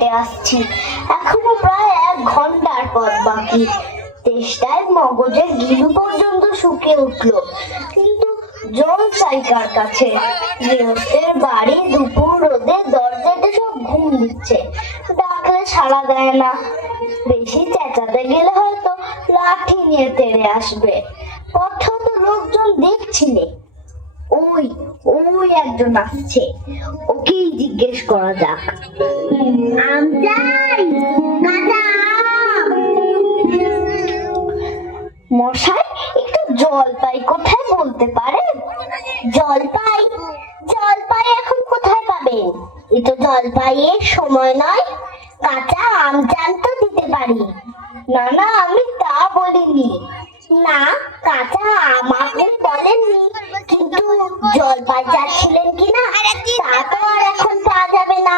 হেঁটে আসছি, এখনো প্রায় 1 ঘন্টার পথ বাকি। তেষ্টায় মগজের গিলু পর্যন্ত শুকিয়ে উঠলো, কিন্তু জল চাই কার কাছে? গৃহস্থের বাড়ি, দুপুর রোদে দরজাতে সব ঘুম দিচ্ছে, ডাকলে সাড়া দেয় না। বেশি চেঁচাতে গেলে হয়তো লাঠি নিয়ে তেড়ে আসবে। পথে তো লোকজন দেখছিলে। ওই ওই একজন আসছে, ওকেই জিজ্ঞেস করা যাক। আম চাই, কাঁচা আম। মশাই, একটু জলপাই কোথায় বলতে পারেন? জলপাই? জলপাই এখন কোথায় পাবেন? এ তো জলপাইয়ের সময় নয়। কাঁচা আম চান তো দিতে পারি। না না, আমি তা বলিনি। না, কাঁচা আম আপনি বলেননি, কিন্তু জলপাই চাচ্ছিলেন কিনা তা তো আর এখন পাওয়া যাবে না,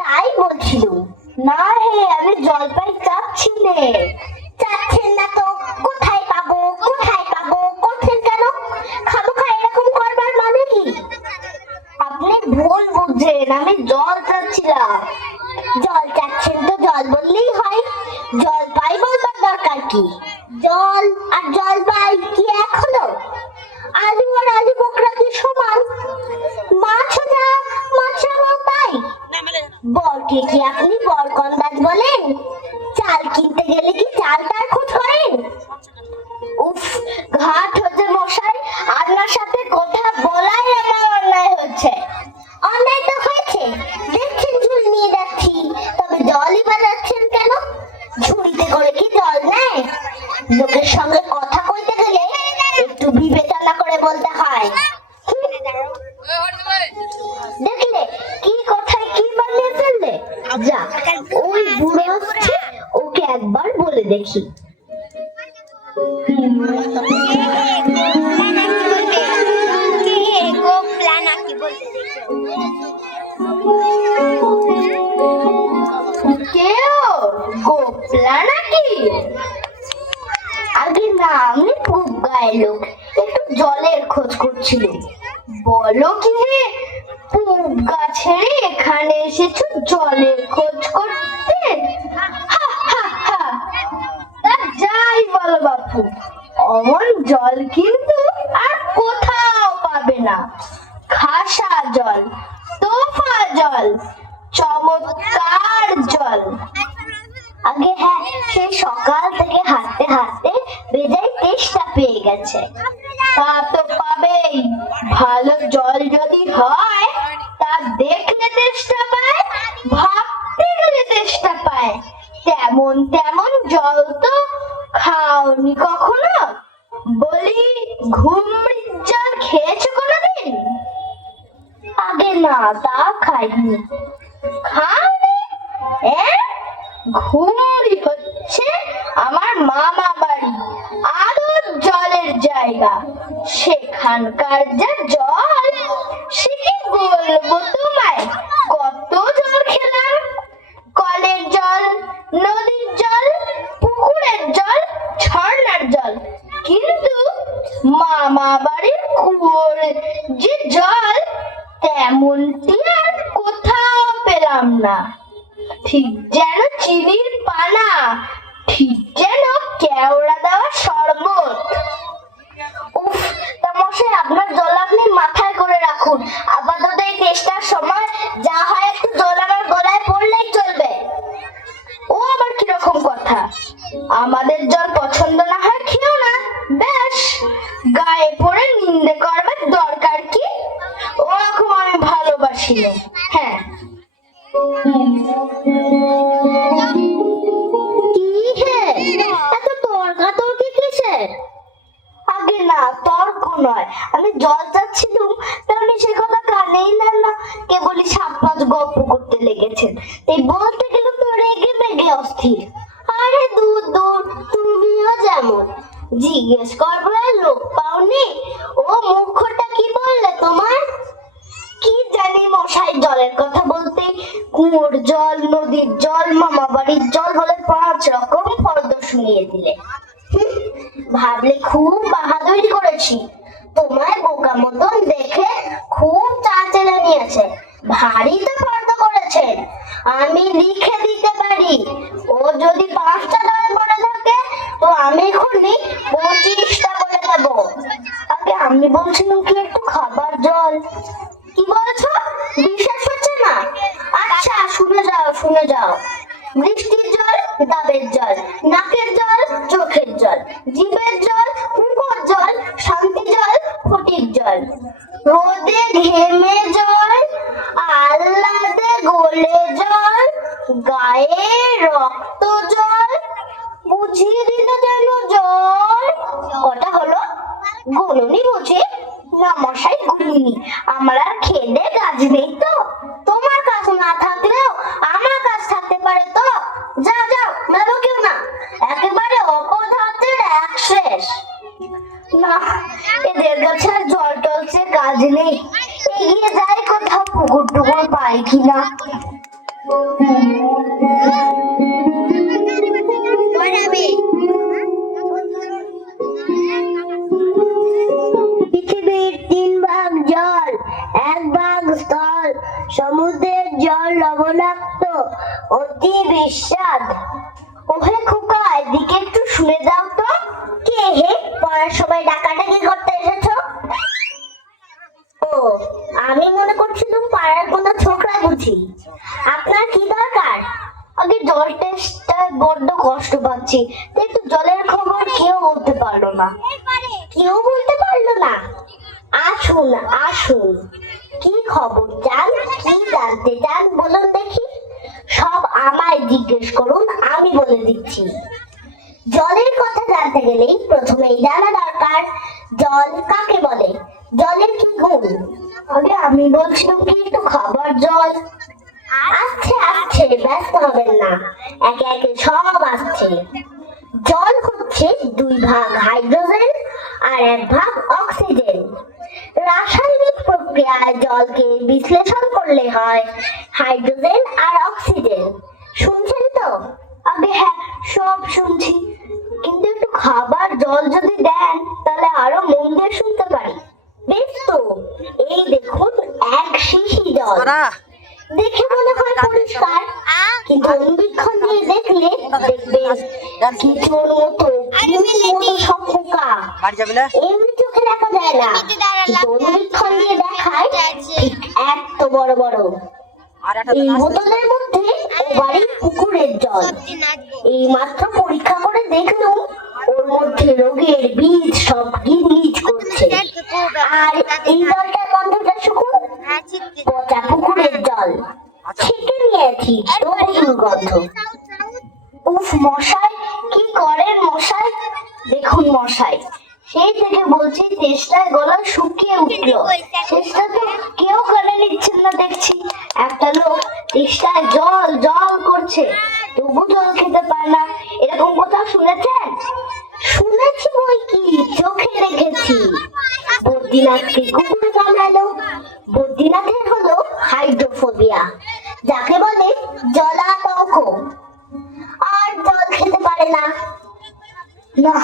তাই বলছিলুম। না হে, আমি জলপাই চাচ্ছি নে। চাচ্ছেন না তো কোথায় পাবো, কোথায় পাবো করছেন কেন? খামোখা এরকম করবার মানে কি? আপনি ভুল বুঝছেন, আমি জল চাচ্ছিলাম। জল চাচ্ছেন তো জল বললেই হয়, জলপাই বলবার দরকার কি? জল আর জলপাই কি এক হলো? আলু আর আলু বোকরা কি সমান? মাছও যা, মাছরাও তাই। বরকে কি আপনি বরকন্দাজ বলেন? চাল কিনতে গেলে কি চাল তার খোঁজ করেন? উফ, ঘাট হচ্ছে মশাই, আপনার সাথে কথা বলাই আমার অন্যায় হচ্ছে। অন্যায় তো হয়েছে, দেখছেন ঝুড়ি নিয়ে যাচ্ছি, তবে জলই বাজাচ্ছেন কেন? ঝুড়িতে করে কি জল নেয়? লোকের সঙ্গে কথা কইতে গেলে একটু বিবেচনা করে বলতে হয়। দেখলে কি কথায় কি বানিয়ে ফেললে? যা, ওই বুড়ো আসছে, ওকে একবার বলে দেখি। গোপলা নাকি? আগে না, আমি খুব গায়ের লোক, একটু জলের খোঁজ করছিল। বলো কি হে, পুব গাছের এখানে এসেছো জলের খোঁজ করতে? হা হা হা। তা যাই বলো বাপু, অমন জল কিন্তু আর কোথাও পাবে না। খাসা জল, তোফা জল, চমৎকার জল। আগে হ্যাঁ, সেই সকাল থেকে হাঁটতে হাঁটতে বেজায় তেষ্টা পেয়ে গেছে। তা তো পাবেই, ভালো জল যদি হয় তা দেখলে তেষ্টা পায়, ভাবতে গেলে তেষ্টা পায়। তেমন তেমন জল তো খাওনি কখনো? বলি, ঘুমড়ির জল খেয়েছো কোনোদিন? আগে না, তা খাইনি। খাওনি? ঘুমড়ি হচ্ছে আমার মামা বাড়ি, আরো জলের জায়গা। সেখানকার যা জল, সে কি বলবো তোমায়। কত জল খেলাম, কলের জল, নদীর জল, পুকুরের জল, ঝর্ণার জল, কিন্তু মামা বাড়ির কুয়োর যে জল, তেমনটি আর কোথাও পেলাম না। ঠিক যেন চিনির পানা, ঠিক যেন কেওড়া দেওয়া শরবত। উফ, তা মশাই, আপনার জল আপনি মাথায় করে রাখুন। আপাতত এই তেষ্টার সময় যা হয় একটু জল আমার গলায় পড়লেই চলবে। ও আবার কিরকম কথা? আমাদের জল পছন্দ না হয় খেও না, বেশ। গায়ে পড়ে নিন্দে করবার দরকার কি? ওরকম আমি ভালোবাসি না। হ্যাঁ, কি হে, এত তর্কাতর্কি কিসের? আগে না, তর্ক নয়, আমি জল চাচ্ছিলুম, তা আপনি সে কথা কানেই নেন না, কেবলই সাত পাঁচ গল্প করতে লেগেছেন। এই বলতে গেলে তো রেগে মেগে অস্থির। আরে দূর দূর, তুমিও যেমন। জিজ্ঞেস করবার লোক পাওনি? ও মুখটা কি বললে তোমার? কি জানি মশাই, জলের কথা বলতে কুয়োর জল, নদীর জল, মামা বাড়ির জল বলে 5 রকম ফর্দ শুনিয়ে দিলে। ভাবলে খুব বাহাদুরি করেছি। তোমায় বোকা মতন দেখে খুব চা চেলে নিয়েছে, ভারী তো ফর্দ করেছে। বলেছেন, আমি লিখে দিতে পারি। ও যদি 5টা জল পড়ে থাকে তো আমি এখনই 25টা করে দেব। আগে আমি বলছিলাম কি একটু খাবার জল। কি বলছো? বিশ্বাস হচ্ছে না? আচ্ছা শুনে যাও, শুনে যাও। বৃষ্টির জল ডাবের জল, নাকের জল চোখের জল, জিভের জল মুখের জল, শান্তি জল ফটিক জল, রোদে ঘেমে জল, আহ্লাদে গলে জল, গায়ে রক্ত জল, বুঝিয়ে দিলে যেন জল। কটা হলো? গুনুনি বুঝি? না মশাই গুনুনি। আমার আর খেদে কাজ নেই তো। তোমার কাজ না থাকলেও আমার কাজ থাকতে পারে তো। যাও যাও, মেলো কেউ না, একেবারে অপদার্থের এক শেষ। না, এদের কাছে আর জল টলছে কাজ নেই। এগিয়ে যাই কোথাও পুকুর টুকুর পাই কিনা। পৃথিবীর 3 ভাগ জল, 1 ভাগ স্থল। সমুদ্রের জল লবণাক্ত, অতি বিস্বাদ। ওহে খোকা, এদিকে একটু শুনে যাও তো। কে হে? পড়ার সময় ডাকাডাকি করতে এসেছো? ও, আমি মনে করছিলাম পাড়ার কোনো ছোকরা বুঝি। আপনার কি দরকার? আগে জল টেস্টটা বড্ড কষ্ট পাচ্ছি। একটু জলের খবর কেউ বলতে পারলো না। কেউ বলতে পারলো না? আসুন আসুন, কি খবর চান, কি জানতে চান বলুন দেখি। সব আমায় জিজ্ঞেস করুন, আমি বলে দিচ্ছি। জলের কথা জানতে গেলেই প্রথমেই জানা দরকার জল কাকে বলে, জলের কি গুণ। আগে আমি বলছিলাম কি একটু খাবার জল। আসছে আসছে, ব্যস্ত হবেন না, একে একে সব আসছে। জল হচ্ছে 2 ভাগ হাইড্রোজেন আর 1 ভাগ অক্সিজেন। রাসায়নিক প্রক্রিয়ায় জলকে বিশ্লেষণ করলে হয় হাইড্রোজেন আর অক্সিজেন। শুনছেন তো? আগে হ্যাঁ, সব শুনছি, কিন্তু একটু খাবার জল যদি দেন তাহলে আরো মন দিয়ে শুনতে পারি। বেশ তো, এই দেখুন 1 শিশি জল। দেখে মনে হয় পরিষ্কার, কিন্তু অনুবীক্ষণ দিয়ে দেখলে দেখবেন কিছুর মতো সব পোকা। এমনি চোখে দেখা যায় না, কিন্তু অনুবীক্ষণ দিয়ে দেখায় ঠিক এত বড় বড়। এই বোতলের মধ্যে বাড়ির পুকুরের জল। এই মাত্র পরীক্ষা করে দেখলাম ওর মধ্যে রোগের বীজ সব গিজগিজ করছে। আর এই জলটার গন্ধটা শুকুন, পচা পুকুরের জল। ছেঁকে নিয়েছি, তবু দুর্গন্ধ। উফ মশাই, কি করেন মশাই? দেখুন মশাই, সেই থেকে বলছি চেষ্টায় গলা শুকিয়ে উঠলো। চেষ্টা তো কেউ করে নিচ্ছেন না দেখছি। একটা লোক চেষ্টায় জল জল করছে, তবু জল খেতে পারে না। এরকম কোথাও শুনেছেন? শুনেছি বই কি, চোখে দেখেছি। বদ্রীনাথকে কুকুর কামড়ালো। বদ্রীনাথের হলো হাইড্রোফোবিয়া, যাকে বলে জলাতঙ্ক, আর জল খেতে পারে না। না,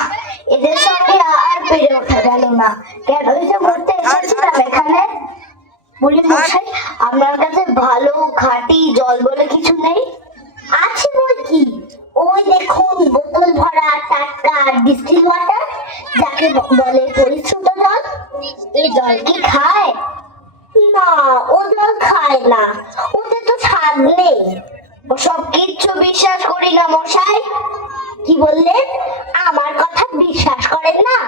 এদের সঙ্গে আর পেরে ওঠা গেল না। কেন যে মরতে এসেছিলাম এখানে। বলি মশাই, আপনার কাছে ভালো খাঁটি জল বলে কিছু নেই? আছে বই কি, ওই দেখুন বোতল ভরা টাটকা ডিস্টিল ওয়াটার, যাকে বলে পরিশ্রুত জল। এই জল কি খায়? না, ও জল খায় না, ওতে তো স্বাদ নেই। ওসব কিচ্ছু বিশ্বাস করি না মশাই। কি বললেন? আমার কথা বিশ্বাস করেন না?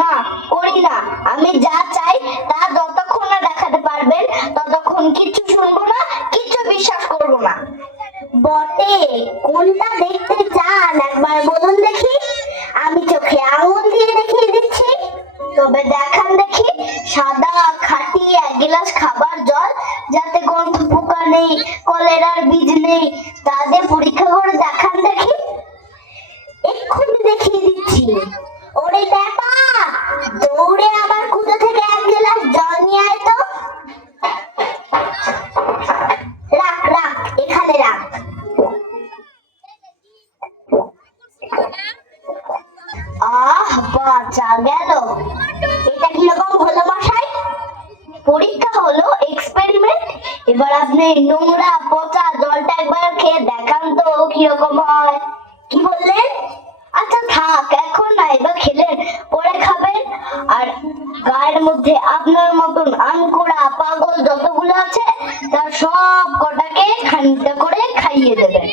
না, করি না। আমি যা চাই তা যতক্ষণ না দেখাতে পারবেন ততক্ষণ কিচ্ছু শুনবো না, কিচ্ছু বিশ্বাস করবো না। বটে, কোনটা দেখতে চান একবার বলুন দেখি। আমি চোখে আঙুল দিয়ে দেখিয়ে দিচ্ছি। তবে দেখান দেখি সাদা খাঁটি 1 গ্লাস খাবার জল, যাতে গন্ধ পোকা নেই, কলেরার বীজ নেই, তাদের পরীক্ষা করে দেখান দেখি। এক্ষুনি দেখিয়ে দিচ্ছি। ওরে ব্যাপা, দৌড়ে আমার কুটো থেকে 1 গ্লাস জল নিয়ে আয় তো। রাখ রাখ, এখানে রাখ। আহ, বাঁচা গেল। এটা কিরকম হলো মশাই? পরীক্ষা হলো, এক্সপেরিমেন্ট। এবার আপনি নোংরা পচা জলটা একবার খেয়ে দেখান তো কিরকম হয়। কি বললেন? আচ্ছা থাক, এখন না, এবার খেলে পরে খাবেন। আর গায়ের মধ্যে আপনার মতন আনকোড়া পাগল যতগুলো আছে তার সব কটাকে খানিকটা করে খাইয়ে দেবেন।